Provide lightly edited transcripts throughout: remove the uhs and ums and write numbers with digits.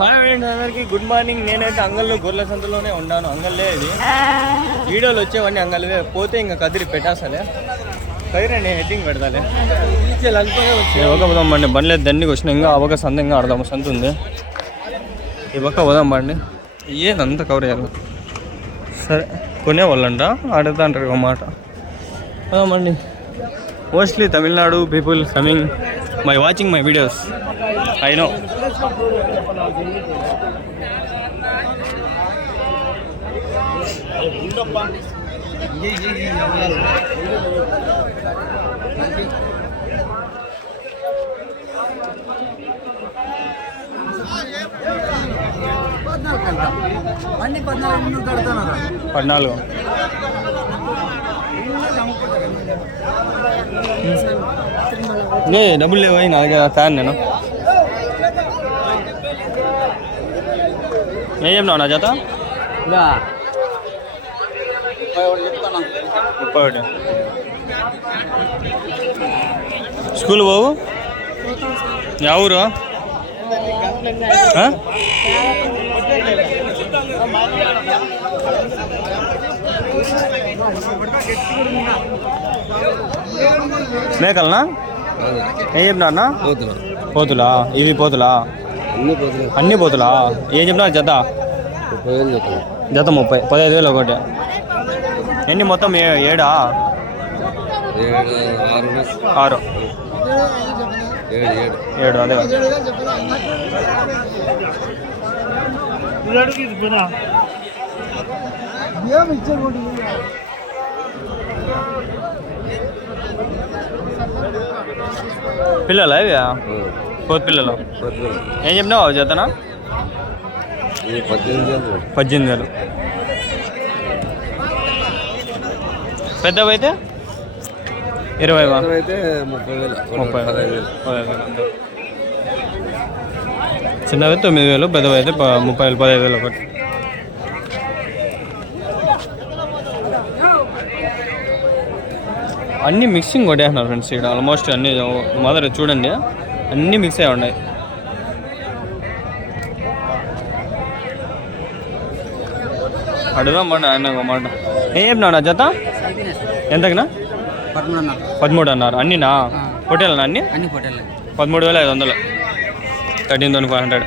Hi friends అందరికి good morning. నేనైతే అంగల్లో గొర్రెల సంతలోనే ఉన్నాను. అంగల్లే ఇది వీడియోలు వచ్చేవన్నీ అంగల్వే పోతే ఇంకా కదిరి పెట్టేస్తాలే కదిరి హెడ్డింగ్ పెడతాలే ఒక పోదాం బండి బండ్లేదు దండికి వచ్చిన ఇంకా అవక సంత ఇంకా ఆడదాము సంత ఉంది ఈ పక్క పోదాం బండి ఏదంతా కవర్ చేయాలి సరే కొనేవాళ్ళంట ఆడుతా అంటారు ఒక మాట పోదామండి. Mostly Tamil Nadu people coming my watching my videos I know. పద్నాలుగు డబ్బులు లేవు నా దగ్గర తాను నేను ఏం చెప్పినావు నా జత 31 స్కూల్ బాబు ఎవరు మేకలనా ఏం చెప్పినా పోతులా ఇవి పోతులా అన్ని పోతులా ఏం చెప్పినా జత 30 15,000 ఒకటి ఎన్ని మొత్తం 7 6 7 అదే పిల్లలు అవి పోతు పిల్లలు ఏం చెప్పినావు జతనా 18,000 పెద్దవైతే 20 అయితే 30,000 చిన్నవి 9,000 పెద్దవి అయితే 30,000 15,000 ఒకటి. అన్నీ మిక్సింగ్ కొట్టేస్తున్నారు ఫ్రెండ్స్ ఇక్కడ ఆల్మోస్ట్ అన్నీ మదర్ చూడండి అన్నీ మిక్స్ అయి ఉన్నాయి. అడుగుదాం ఆయన ఒక మాట ఏం చెప్పినా నా జత ఎంతకినా 13 అన్నారు అన్నీనా పొట్టేలనా అన్ని 13,500 13,500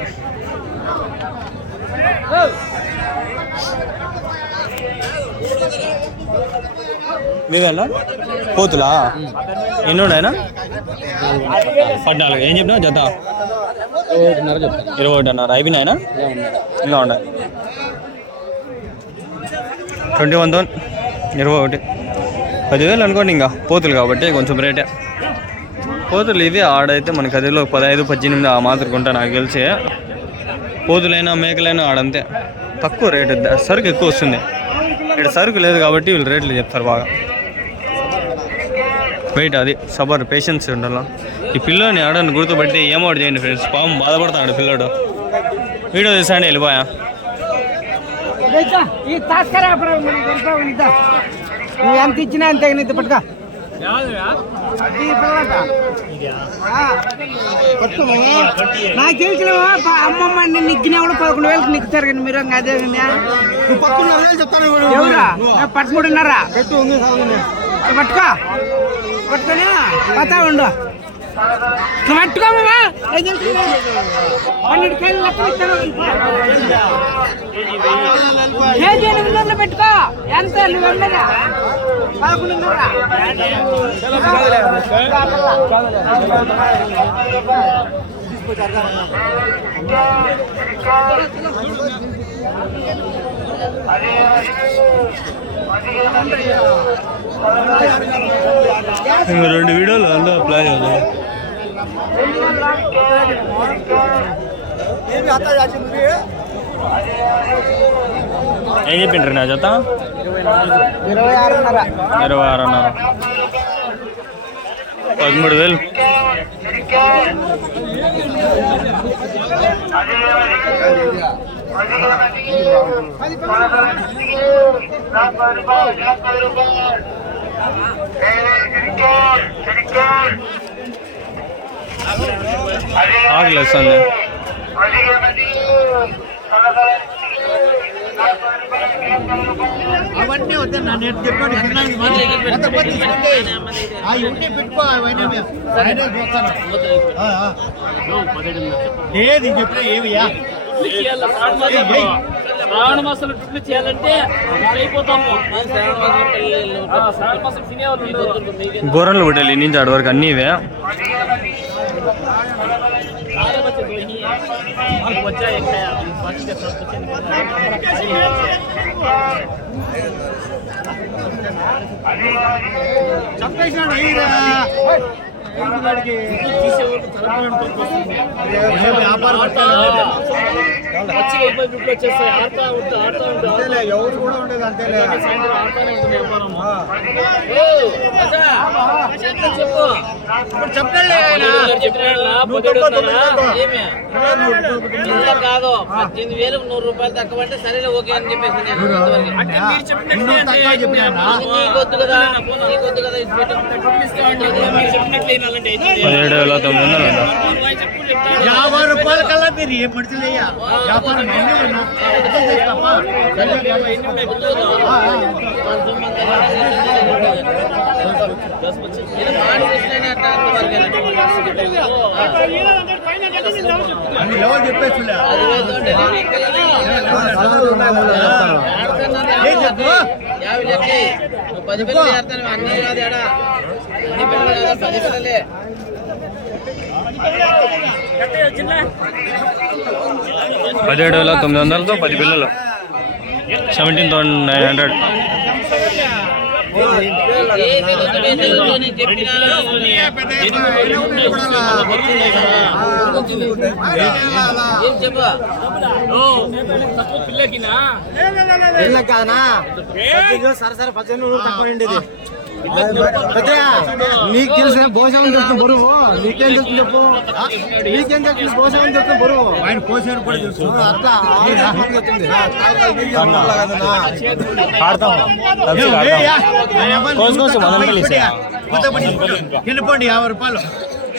మీవేలా పోతులా ఎన్ని ఉన్నాయనా 14 ఏం చెప్పినా జత 21 అన్నారు అయిపోయినాయనా ఇంకా ఉన్నాయి 21,000 21 10,000 అనుకోండి. ఇంకా పోతులు కాబట్టి కొంచెం రేటే పోతులు ఇది ఆడైతే మనకి అదిలో 15 18 ఆ మాత్రం ఉంటా నాకు తెలిసి. పోతులైనా మేకలైనా ఆడంతే తక్కువ రేటు సరుకు ఎక్కువ వస్తుంది. ఇక్కడ సరుకు లేదు కాబట్టి వీళ్ళు రేట్లు చెప్తారు బాగా. వెయిట్ అది సబర్ పేషెన్స్ ఉండాల. ఈ పిల్లోని ఆడని గుర్తుపడితే ఏమో చేయండి ఫ్రెండ్స్. పాపం బాధపడతాడు పిల్లోడు. వీడియో తీసాండి వెళ్ళిపోయా ఎంత ఇచ్చినా అంతే పట్టుక నాకు తెలిసిన అమ్మమ్మ నిగ్గినా కూడా 11,000 నిక్కుతారు కానీ మీరు అదే ఎవరా 13.5 పట్టుకో పట్టుకొని పతా ఉండు పట్టుకోమా 12 కేజీలు లెక్కలు ఇస్తాను కేజీ 800 పెట్టుకో ఎంత నువ్వు అన్నదా 11.5 ఇంకా 2 వీడియోలు అలా అప్లై చేయాలి. ఏం చెప్పిండ్రు నా జత 26.5 13,000 ఆగలేస్తుంది అవన్నీ వద్దన్నా నేను చెప్పాను అవన్నీ పెట్టుకో అవన్నీ చూస్తాను ఏది చెప్పినా ఏమియా శ్రావణ మాసంలో ట్రిప్లు చేయాలంటే అయిపోతాము. శ్రావణ మాసం తినేవాళ్ళు గోరన్లు పుట్టాలి నుంచి ఆడ వరకు అన్నీ ఇవే. ఎవరు కూడా ఉండేది అంతేలే. కాదు 18,000 100 రూపాయలు తక్కువ అంటే సరేలే ఓకే అని చెప్పేసి నీకొద్దు కదా 17,900 50 రూపాయల కల్లా మీరు ఏ పడుతున్నాయ్యా వ్యాపారం ఎవరు చెప్పేసి పది పిల్లలు చేస్తాను అన్నీ కాదు ఎడా అన్ని పిల్లలు కాదు 10 పిల్లలే 17,900తో 10 పిల్లలు 17,900. సరే 18,000 తక్కువ ఉండేది. నీకు తెలిసిన భోజనం చెప్తున్న బరువు నీకేం తెలుసు చెప్పు. నీకేం తెలుసు భోజనం చెప్తున్న బరువు ఆయన పోషణ కూడా తెలుసు. అట్లా వెళ్ళిపోండి 50 రూపాయలు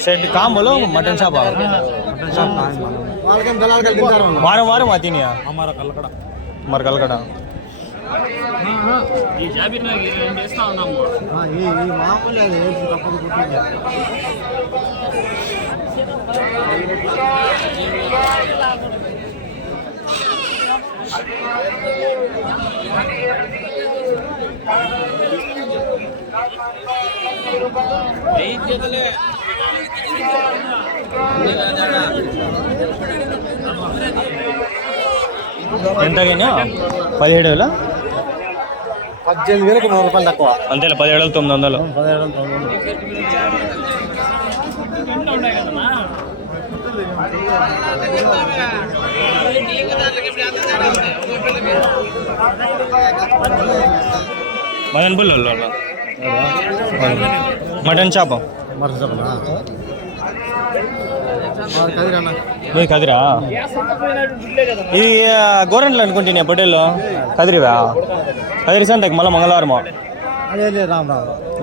సెట్ కాంబోలో మటన్ షాప్ వారం వారం అతినియా మరి కలకడ ఈ జాబిర్ ఏం చేస్తా ఉన్నాము మామూలు ఎంతకైనా 17,000 18,000 100 రూపాయలు తక్కువ అంతేలే 17,900. మదన్ పుల్ల మటన్ షాప్ నువ్వు కదిరా ఇది గోరెంట్లు అనుకుంటున్నా పొట్టేళ్ళు కదిరివా కదిరి సంతకి మళ్ళీ మంగళవారమా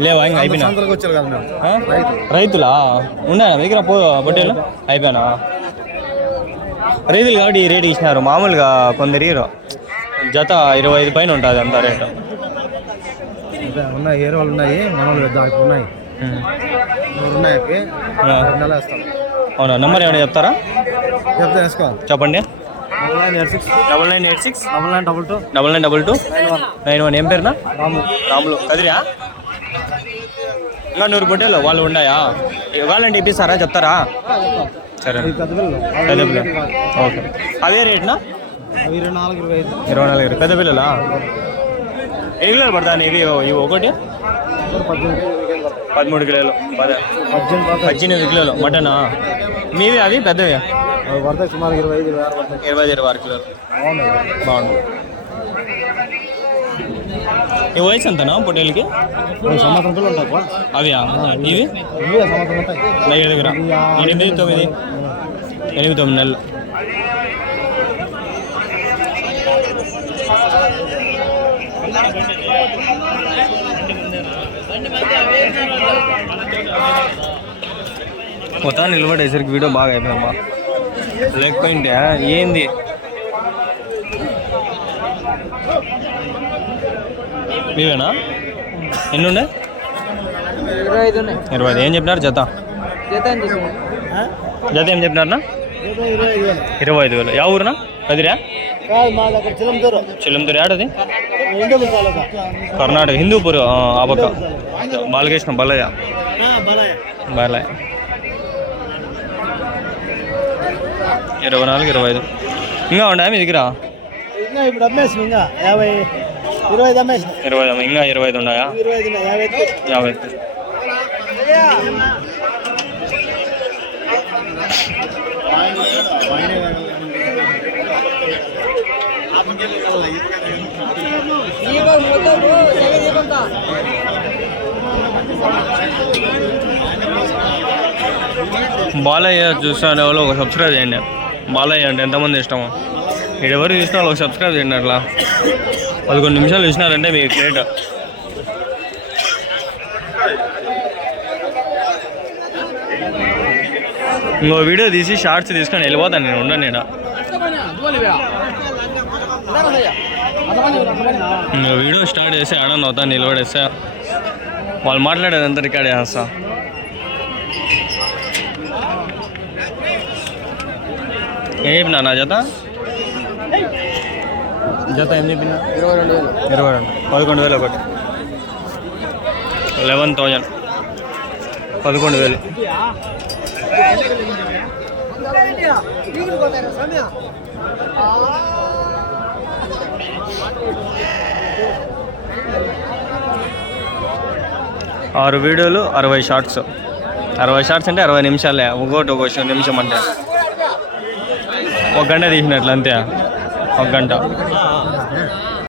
లేవా ఇంకా అయిపోయినా రైతులా ఉన్నా దగ్గర పొట్టేళ్ళు అయిపోయానా రైతులు కాబట్టి ఈ రేటు ఇచ్చినారు మామూలుగా కొందరు హీరో జత 25 పైన ఉంటుంది అంత రేటు ఉన్నాయి హీరో వాళ్ళు ఉన్నాయి మనోళ్ళు ఉన్నాయి ఉన్నాయి అవునా నెంబర్ ఏమైనా చెప్తారా వేసుకో చెప్పండి 9986 9922 9922 91 ఏం పేరునా రాములు కదిరియా ఇంకా 100 పొట్టేలు వాళ్ళు ఉన్నాయా ఇవ్వాలంటే ఇప్పిస్తారా చెప్తారా సరే పెద్ద పిల్లలు ఓకే అదే రేట్నా 24 పెద్ద పిల్లలా ఎన్ని కిలోలు పడతాను ఇవి ఇవి ఒకటి 13 కిలోలు 18 కిలోలు మటనా మీవి అవి పెద్దవి సుమారు 25-26 కిలోలు బాగుంది ఈ వయసు ఎంతనా పొట్టేళ్ళకి సంవత్సరం ఉంటాయి అవి ఇవి దగ్గర 8-9 నెలలు మొత్తాన్ని నిలబడేసరికి వీడియో బాగా అయిపోయిందమ్మా. లెగ్ పాయింట్ ఏంది? మీవేనా? ఎన్ని ఉండే? 25 ఉన్నాయి. 25. ఏం చెప్పినారు జత? జత ఏం చెప్పినారన్నా? 25,000. యా ఊరునా? కదిరా? చిలంతూరు. ఏడది? కర్ణాటక, హిందూపూర్. ఆ పక్క బాలకృష్ణ బాలయ్య. బాలయ్య 24, 25. ఇంకా ఉండా మీ దగ్గర? ఇప్పుడు అమ్మేసి ఇంకా 20 అమ్మేసి 20. ఇంకా 25 ఉన్నాయా? 50. బాలయ్య చూస్తాను ఎవరో ఒక సబ్స్క్రైబ్ చేయండి. బాలయ్య అంటే ఎంతమంది ఇష్టమో ఎవరు చూసినా ఒక సబ్స్క్రైబ్ చేయండి. అట్లా 11 నిమిషాలు చూసినారంటే మీకు గ్రేట్. ఇంకో వీడియో తీసి షార్ట్స్ తీసుకొని వెళ్ళిపోతాను నేను. ఉండను నేను. ఇంకో వీడియో స్టార్ట్ చేసి ఆడని అవుతాను, నిలబడేస్తా. వాళ్ళు మాట్లాడేదంతా రికార్డ్ చేస్తా. ఏం చెప్పినా నా జత? జత ఏం చెప్పినా? 22. 11,000 ఒకటి. 11,000. 11,000. ఆరు వీడియోలు 60 షార్ట్స్. 60 షార్ట్స్ అంటే 60 నిమిషాలే. ఒక్కొక్క నిమిషం అంటే 1 గంట తీసినట్లు అంతే. 1 గంట.